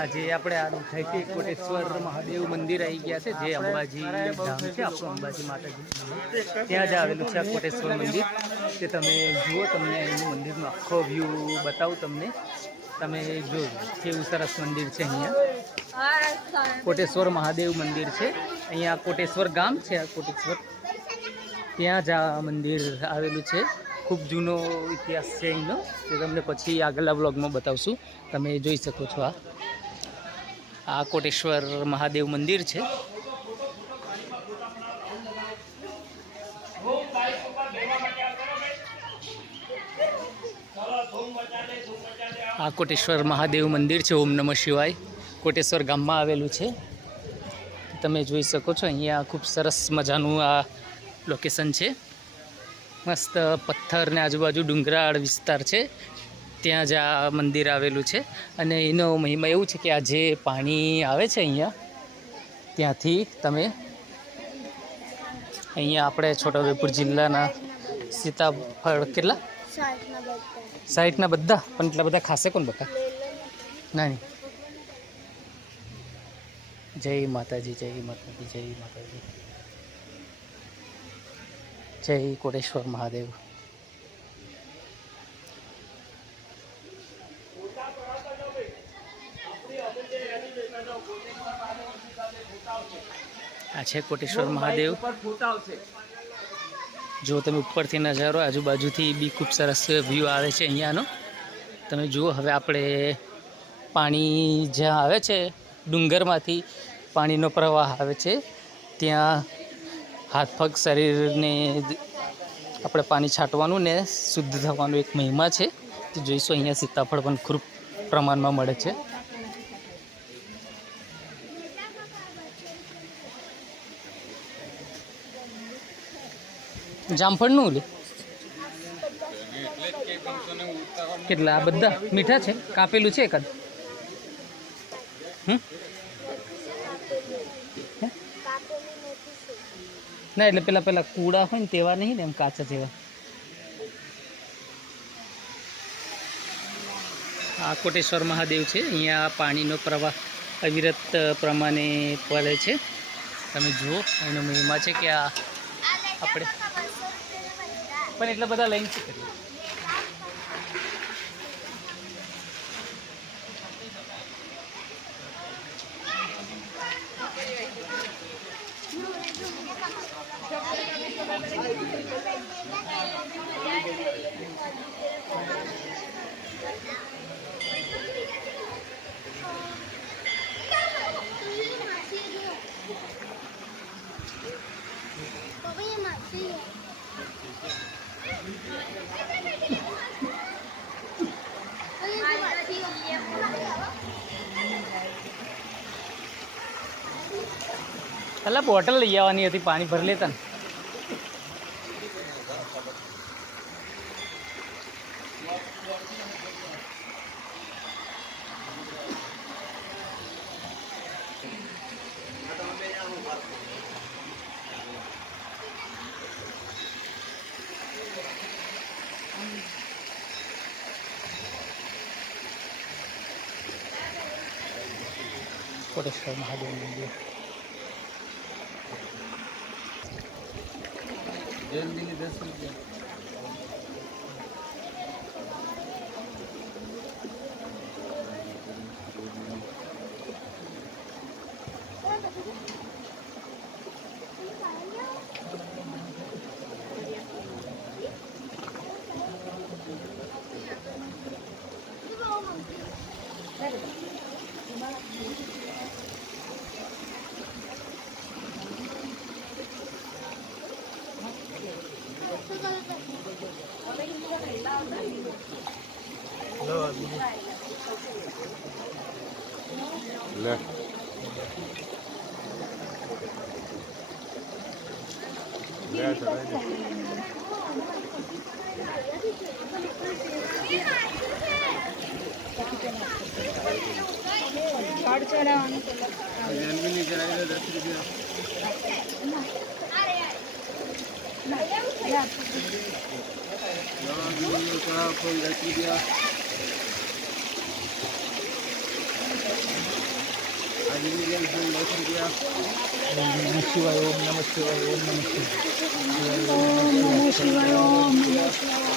આજે આપણે આ છે કોટેશ્વર મહાદેવ મંદિર આવી ગયા છે, જે અંબાજી ધામ છે, આપણું અંબાજી માતાજી ત્યાં જ આવેલું છે આ કોટેશ્વર મંદિર. તે તમે જુઓ, તમને એનું મંદિરનો આખો વ્યૂ બતાવું તમને. તમે જોજો કેવું સરસ મંદિર છે અહીંયા. કોટેશ્વર મહાદેવ મંદિર છે. અહીંયા કોટેશ્વર ગામ છે, આ કોટેશ્વર. ત્યાં જ આ મંદિર આવેલું છે. ખૂબ જૂનો ઇતિહાસ છે અહીંનો તે તમને પછી આગળના બ્લોગમાં બતાવશું. તમે જોઈ શકો છો આ. આ કોટેશ્વર મહાદેવ મંદિર છે. આ કોટેશ્વર મહાદેવ મંદિર છે, ઓમ નમઃ શિવાય. કોટેશ્વર ગામમાં આવેલું છે. તમે જોઈ શકો છો, અહીંયા ખૂબ સરસ મજાનું આ લોકેશન છે. મસ્ત પથ્થર ને આજુબાજુ ડુંગરાળ વિસ્તાર છે. ત્યાં જ આ મંદિર આવેલું છે. અને એનો મહિમા એવું છે કે આ જે પાણી આવે છે અહીંયા, ત્યાંથી તમે અહીંયા આપણે છોટાઉદેપુર જિલ્લાના સીતાફળ કેટલા? સાઈડના બધા. પણ એટલા બધા ખાસે કોણ બકા? ના, નહીં. જય માતાજી જય માતાજી જય માતાજી. જય કોટેશ્વર મહાદેવ આ છે કોટેશ્વર મહાદેવ જો તમે ઉપરથી નજારો આજુબાજુથી બી ખૂબ સરસ વ્યૂ આવે છે અહીંયાનો. તમે જુઓ, હવે આપણે પાણી જ્યાં આવે છે ડુંગરમાંથી, પાણીનો પ્રવાહ આવે છે, ત્યાં હાથ પગ શરીરને આપણે પાણી છાંટવાનું ને શુદ્ધ થવાનું એક મહિમા છે. તે જોઈશું, અહીંયા સીતાફળ પણ ખૂબ પ્રમાણમાં મળે છે. જામફળનું લે? કેટલા? બધા મીઠા છે? કાપેલું છે એકાદ? હમ? ના એટલે પેલા પેલા કૂડા હોય ને તેવા નહીં ને એમ કાચા જેવા. આ કોટેશ્વર મહાદેવ છે. અહીંયા પાણીનો પ્રવાહ અવિરત પ્રમાણે પડે છે. તમે જુઓ એનો મહિમા છે કે આ આપણે પણ એટલા બધા લઈને શું કરીએ પેલા બોટલ લઈ આવવાની હતી પાણી ભરી લેતા ને કોટેશ્વર મહાદેવ મંદિર લે જળ ચડાવવાનું શિવાય ઓમ નમ શિવાય. ઓમ નમ શિવાય.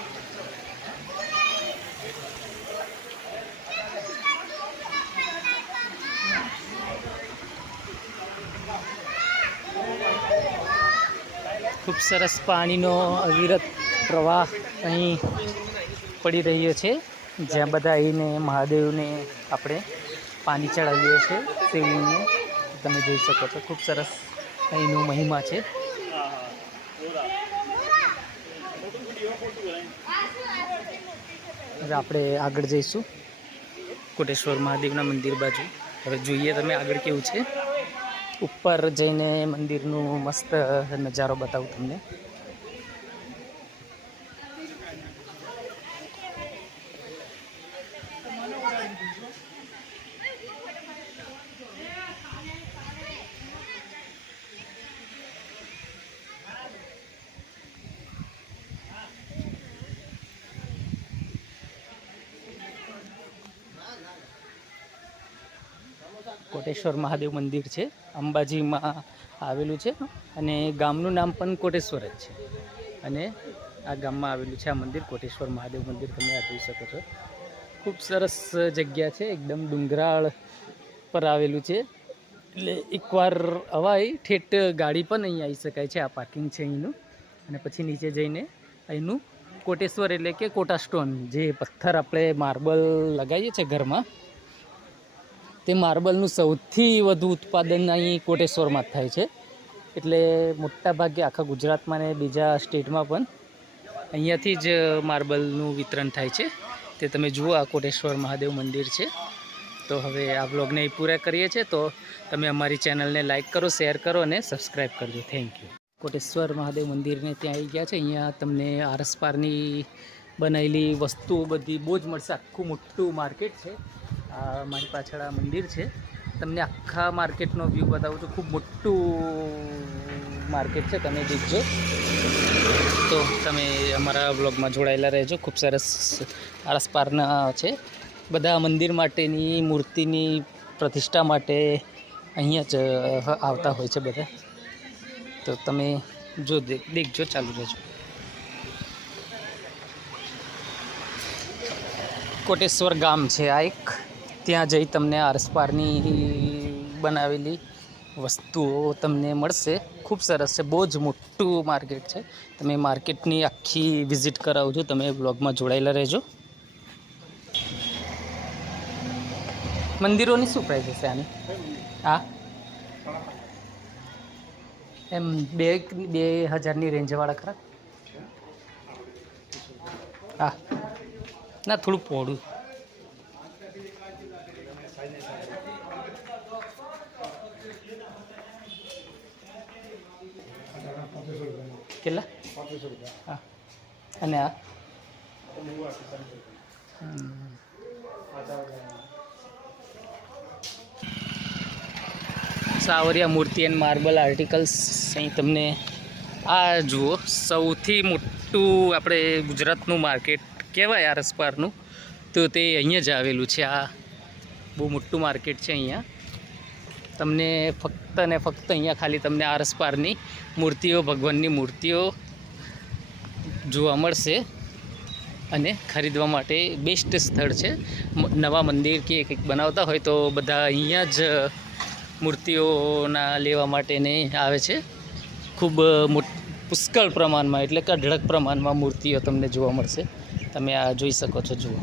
ખૂબ સરસ પાણીનો અવિરત પ્રવાહ અહીં પડી રહ્યો છે. જ્યાં બધા આવીને મહાદેવને આપણે પાણી ચડાવીએ છીએ, શિવલિંગને. તમે જોઈ શકો છો, ખૂબ સરસ અહીંનું મહિમા છે. હવે આપણે આગળ જઈશું. કોટેશ્વર મહાદેવના મંદિર બાજુ. હવે જોઈએ તમે આગળ કેવું છે. ઉપર જઈને મંદિરનું મસ્ત નજારો બતાવું તમને. કોટેશ્વર મહાદેવ મંદિર છે. અંબાજીમાં આવેલું છે અને ગામનું નામ પણ કોટેશ્વર જ છે. અને આ ગામમાં આવેલું છે આ મંદિર, કોટેશ્વર મહાદેવ મંદિર, તમે આ જોઈ શકો છો. ખૂબ સરસ જગ્યા છે, એકદમ ડુંગરાળ પર આવેલું છે. એટલે એકવાર અવાય, ઠેઠ ગાડી પણ અહીં આવી શકાય છે, આ પાર્કિંગ છે અહીંનું. અને પછી નીચે જઈને અહીંનું કોટેશ્વર એટલે કે કોટા સ્ટોન જે પથ્થર આપણે માર્બલ લગાવીએ છીએ ઘરમાં. તે માર્બલનું સૌથી વધુ ઉત્પાદન અહીં કોટેશ્વરમાં જ થાય છે. એટલે મોટા ભાગે આખા ગુજરાતમાં ને બીજા સ્ટેટમાં પણ અહીંયાથી જ માર્બલનું વિતરણ થાય છે. તે તમે જુઓ, આ કોટેશ્વર મહાદેવ મંદિર છે. તો હવે આ બ્લોગને પૂરા કરીએ છીએ. તો તમે અમારી ચેનલને લાઇક કરો, શેર કરો અને સબસ્ક્રાઈબ કરજો. Thank you. કોટેશ્વર મહાદેવ મંદિરને ત્યાં આવી ગયા છે. અહીંયા તમને આરસપારની બનાવેલી વસ્તુઓ બધી બહુ જ મળશે. આખું મોટું માર્કેટ છે. આ મારી પાછળ આ મંદિર છે. તમને આખા માર્કેટનો વ્યૂ બતાવું છું. ખૂબ મોટું માર્કેટ છે, તમે દેખજો. તો તમે અમારા બ્લોગમાં જોડાયેલા રહેજો. ખૂબ સરસ આસપારના છે. બધા મંદિર માટેની મૂર્તિની પ્રતિષ્ઠા માટે અહીંયા જ આવતા હોય છે બધા. તો તમે જો દેખ દેખજો, ચાલુ રહેજો. કોટેશ્વર ગામ છે આ એક. ત્યાં જઈ તમને આરસપારની બનાવેલી વસ્તુઓ તમને મળશે. ખૂબ સરસ છે. બહુ જ મોટું માર્કેટ છે. તમે માર્કેટની આખી વિઝિટ કરાવજો. તમે બ્લોગમાં જોડાયેલા રહેજો. મંદિરોની શું પ્રાઇસ હશે આની? હા? એમ બે બે હજારની રેન્જવાળા ખરા? હા. ના, થોડું પોળું કેટલા? હા. અને આ? સાવરિયા મૂર્તિ એન્ડ માર્બલ આર્ટિકલ્સ અહીં તમને આ જુઓ, સૌથી મોટું આપણે ગુજરાતનું માર્કેટ કહેવાય આરસપારનું તો તે અહીંયા જ આવેલું છે. આ બહુ મોટું માર્કેટ છે અહીંયા. તમને ફક્ત ને ફક્ત અહીંયા ખાલી તમને આરસપારની મૂર્તિઓ, ભગવાનની મૂર્તિઓ જોવા મળશે અને ખરીદવા માટે બેસ્ટ સ્થળ છે. નવા મંદિર કે કંઈક બનાવતા હોય તો બધા અહીંયા જ મૂર્તિઓના લેવા માટેને આવે છે. ખૂબ પુષ્કળ પ્રમાણમાં એટલે કે પ્રમાણમાં મૂર્તિઓ તમને જોવા મળશે. તમે આ જોઈ શકો છો, જુઓ.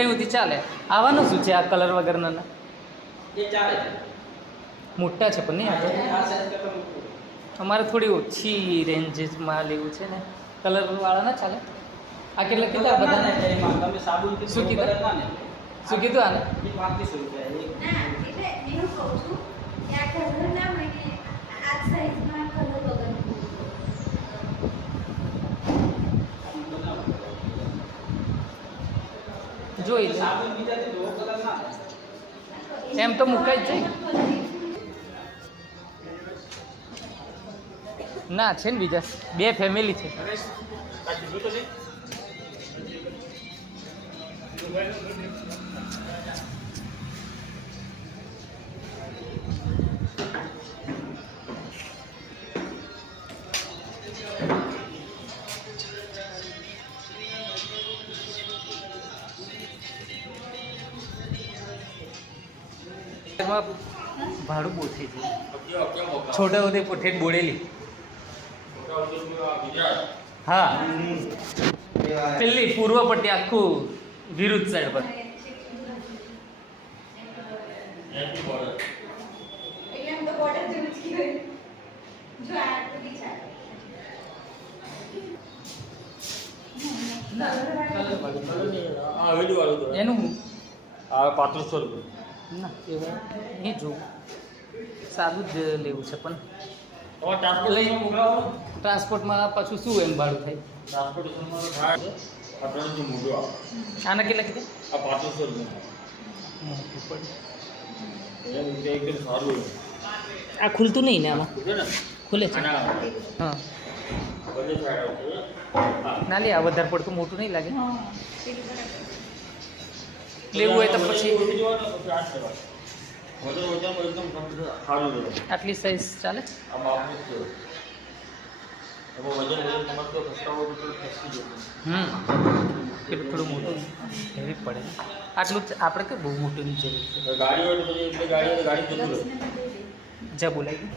હા તઈ સુધી ચાલે. આવવાનું શું છે આ કલર વગરના? મોટા છે પણ નહીં આપણે. અમારે થોડી ઓછી રેન્જમાં લેવું છે ને. કલર વાળા ના ચાલે. આ કેટલા કેટલા બધા શું કીધું? કલર ના. ને. શું કીધું આને? પાંત્રીસો રૂપિયા એક. ના એટલે એવું કહું છું કે આ કલર ના હોય ને આ સાઈઝમાં કલર વગરનું જોઈ લે. એમ તો મુકાઈ જ જાય. ના છે ને બીજા. બે ફેમિલી છે. એમાં ભાડું બહુ છે. છોટા ઉદેપુર ઠેઠ બોડેલી. હા. પેલી પૂર્વ પટ્ટી આખું વિરુદ્ધ સાઈડ પર. એનું પાંત્રીસો રૂપિયા. ના એવું નહીં જોવું સારું જ લેવું છે પણ. ટ્રાન્સપોર્ટમાં પાછું શું એમ ભાડું થાય? આના કેટલા કીધા? આ ખુલતું નહીં ને આમાં? ખુલે છે? હા. ના લે આ વધારે પડતું મોટું નહીં લાગે. લેવું હોય તો પછી આટલી સાઈઝ ચાલે? હમ. પેલું થોડું મોટું હેવી પડે. આટલું આપણે કે બહુ મોટુંની જરૂર છે? ગાડી હોય તો પછી એટલે ગાડી હોય તો ગાડી જતું રહે લક્ષ્મીને દઈ દે. જ્યાં બોલાય ગયું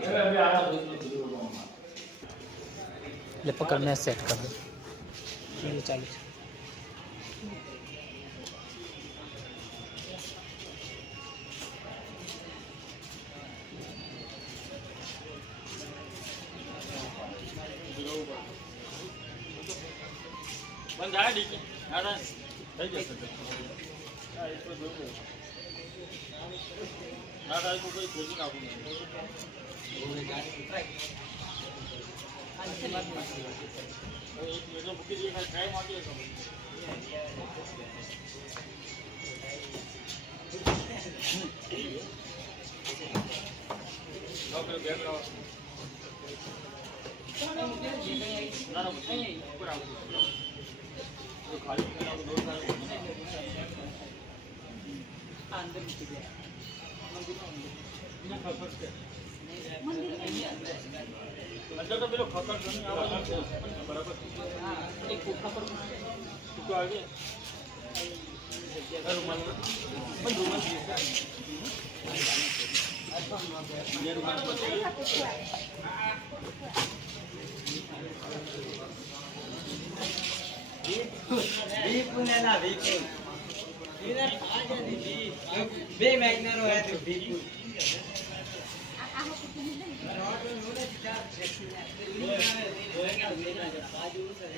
એટલે હવે આના જોઈતું હતું. એટલે પકડ મેં સેટ કરી દઉં એ ચાલુ છે બંધ થાય ડીકે ના ના થઈ જશે હા એ તો જોયું ના થાય તો કોઈ ખોજી નાખું મિનિટ મૂકી દઈએ કાંઈ ટ્રાય મારીએ અંદર તો પેલો ખતર છે. બરાબર? એક કોઠા બે મેગ્નરો હે તો વિપુલ બાજુ